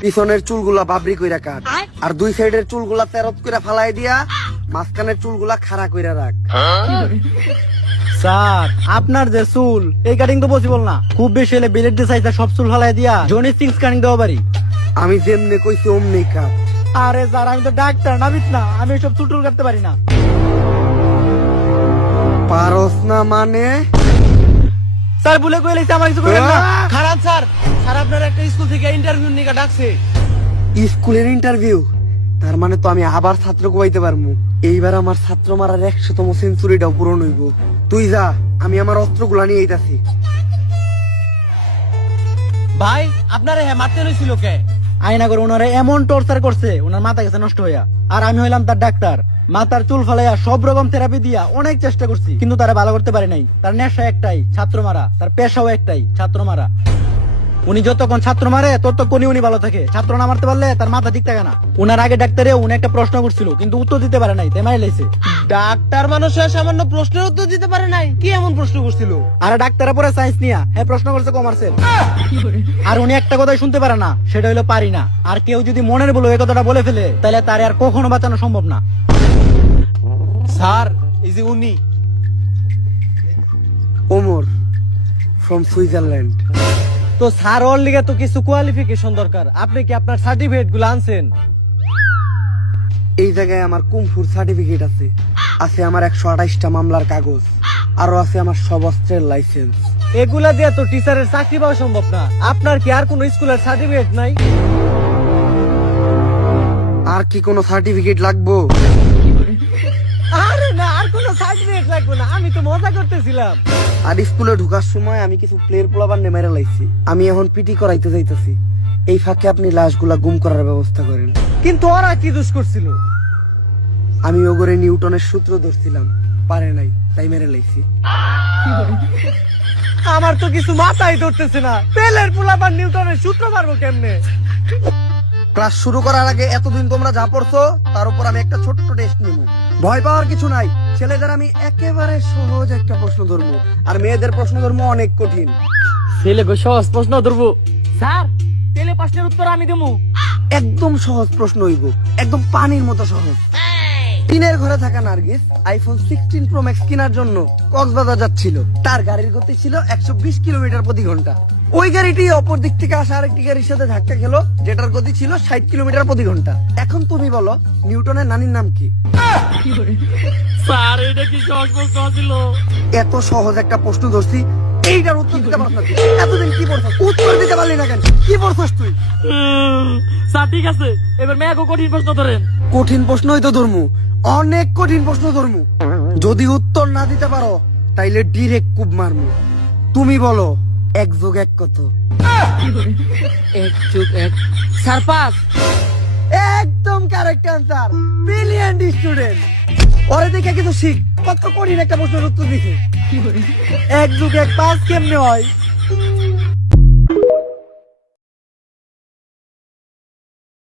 পিছনের চুলগুলা বাবরি কইরা কাট, আর দুই সাইডের চুলগুলা তেরত কইরা ফালাই দিয়া মাঝখানের চুলগুলা খাড়া কইরা রাখ। স্যার আপনার যে চুল এই কাটিং তো পসিবল না, খুব বেশি হলে বিলেট দিয়ে সাইজটা সব চুল ফালাই দিয়া জনি সিংস কাটিং দেওয়া পারি। আমি যেমনি কইছি অমনি কাট। আরে স্যার আমি তো ডাক্তার নাবিত না, আমি সব চুল টুল কাটতে পারি না। পারস না মানে? স্যার ভুলে কই লাইছে, আমার কিছু করেন না। খারাপ স্যার, স্যার আপনার একটা স্কুল থেকে ইন্টারভিউ নিয়ে ডাকছে। স্কুলের ইন্টারভিউ? তার মানে তো আমি আবার ছাত্র কোয়াইতে পারবো। এইবার আমার ছাত্র মারার 100তম সেঞ্চুরিটাও পূরণ হইব। তুই যা, আমি আমার অস্ত্রগুলা নিয়ে আইতাছি। ভাই আপনারে হ্যাঁ মারতে হয়েছিল কে? আয়না করে ওনারে এমন টর্চার করছে, ওনার মাথা গেছে নষ্ট হইয়া। আর আমি হইলাম তার ডাক্তার, মাথার চুল ফালাইয়া সব রকম থেরাপি দিয়া অনেক চেষ্টা করছি, কিন্তু তারা ভালো করতে পারে নাই। তার নেশা একটাই, ছাত্র মারা। তার পেশাও একটাই, ছাত্র মারা। উনি যতক্ষণ ছাত্র মারে ততক্ষণই উনি ভালো থাকে। ছাত্র না মারতে পারলে তার মাথা ঠিক থাকে না। উনার আগে ডাক্তারে উনি একটা প্রশ্ন করছিল, কিন্তু উত্তর দিতে পারে নাই, তাই মারি লাইছে। ডাক্তার মানুষ হয়ে সামান্য প্রশ্নের উত্তর দিতে পারে নাই? কি এমন প্রশ্ন করছিল? আর ডাক্তার পরে সায়েন্স নিয়া হ্যাঁ প্রশ্ন করছে কমার্সের। আর উনি একটা কথাই শুনতে পারে না, সেটা হইলো পারি না। আর কেউ যদি মনের বলে এই কথাটা বলে ফেলে, তাহলে তারে আর কখনো বাঁচানো সম্ভব না। স্যার এই যে উনি ওমর ফ্রম সুইজারল্যান্ড। তো স্যার ওর লিগে তো কিছু কোয়ালিফিকেশন দরকার। আপনি কি আপনার সার্টিফিকেট গুলো আনছেন? এই জায়গায় আমার কুমফুর সার্টিফিকেট আছে, আছে আমার 128টা মামলার কাগজ, আরো আছে আমার সব অস্ত্রের লাইসেন্স। এগুলা দিয়ে তো টিচারের চাকরি পাওয়া সম্ভব না। আপনার কি আর কোনো স্কুলের সার্টিফিকেট নাই? আর কি কোনো সার্টিফিকেট লাগবো? আরে না, আর কোনো সার্টিফিকেট লাগবে না, আমি তো মজা করতেছিলাম। আর স্কুলে ঢুকার সময় আমি কিছু প্লেয়ার পোলাবার মেরে লাইছি। আমি এখন পিটি করাইতে যাইতেছি, এই ফাঁকে আপনি লাশগুলা গুম করার ব্যবস্থা করেন। কিন্তু ওরা কি দোষ করছিল? আমি ওগরে নিউটনের সূত্র ধরছিলাম, পারে নাই, তাই মেরে লাইছি। আমার তো কিছু মাথায় ধরতেছে না, পেলের পোলাপান নিউটনের সূত্র মারবো কেমনে? ক্লাস শুরু করার আগে এতদিন তোমরা যা পড়ছো তার উপর আমি একটা ছোট্ট টেস্ট নিব। ভয় পাওয়ার কিছু নাই। ছেলেদের আমি একেবারে সহজ একটা প্রশ্ন ধরবো, আর মেয়েদের প্রশ্ন ধরবো অনেক কঠিন। ছেলে সহজ প্রশ্ন ধরবো স্যার, তেলে প্রশ্নের উত্তর আমি দেবো। একদম সহজ প্রশ্ন হইব, একদম পানির মতো সহজ। টিনের ঘরে থাকা নার্গিস আইফোন 16 প্রো ম্যাক্স কেনার জন্য কক্সবাজার যাচ্ছিল। তার গাড়ির গতি ছিল 120 কিলোমিটার প্রতি ঘন্টা। ওই গাড়িটি অপর দিক থেকে আসা আরেকটি গাড়ির সাথে ধাক্কা খেলো, যেটার গতি ছিল 60 কিলোমিটার প্রতি ঘন্টা। এখন তুমি বলো নিউটনের নানির নাম কি? স্যার এটা কি সহজ প্রশ্ন ছিল? এত সহজ একটা প্রশ্ন ধরছি, এইটার উত্তর দিতে পারছ না তুই। এতদিন কি পড়ছস? উত্তর দিতে পারলি না কেন? কি পড়ছস তুই? স্যার ঠিক আছে, এবার মেয়াকে কঠিন প্রশ্ন ধরেন। কঠিন প্রশ্নই তো ধরমু, অনেক কঠিন প্রশ্ন ধরমু। যদি উত্তর না দিতে পারো তাইলে ডিরেক্ট কুব মারমু। তুমি বলো 1 যোগ 1 কত? 1 যোগ 1 স্যার 5। একদম কারেক্ট আনসার, ব্রিলিয়ান্ট স্টুডেন্ট। ওরে দেখে কিছু শিখ, কত কঠিন একটা প্রশ্নের উত্তর দিছে। 1 যোগ 1 5 কেমনে হয়?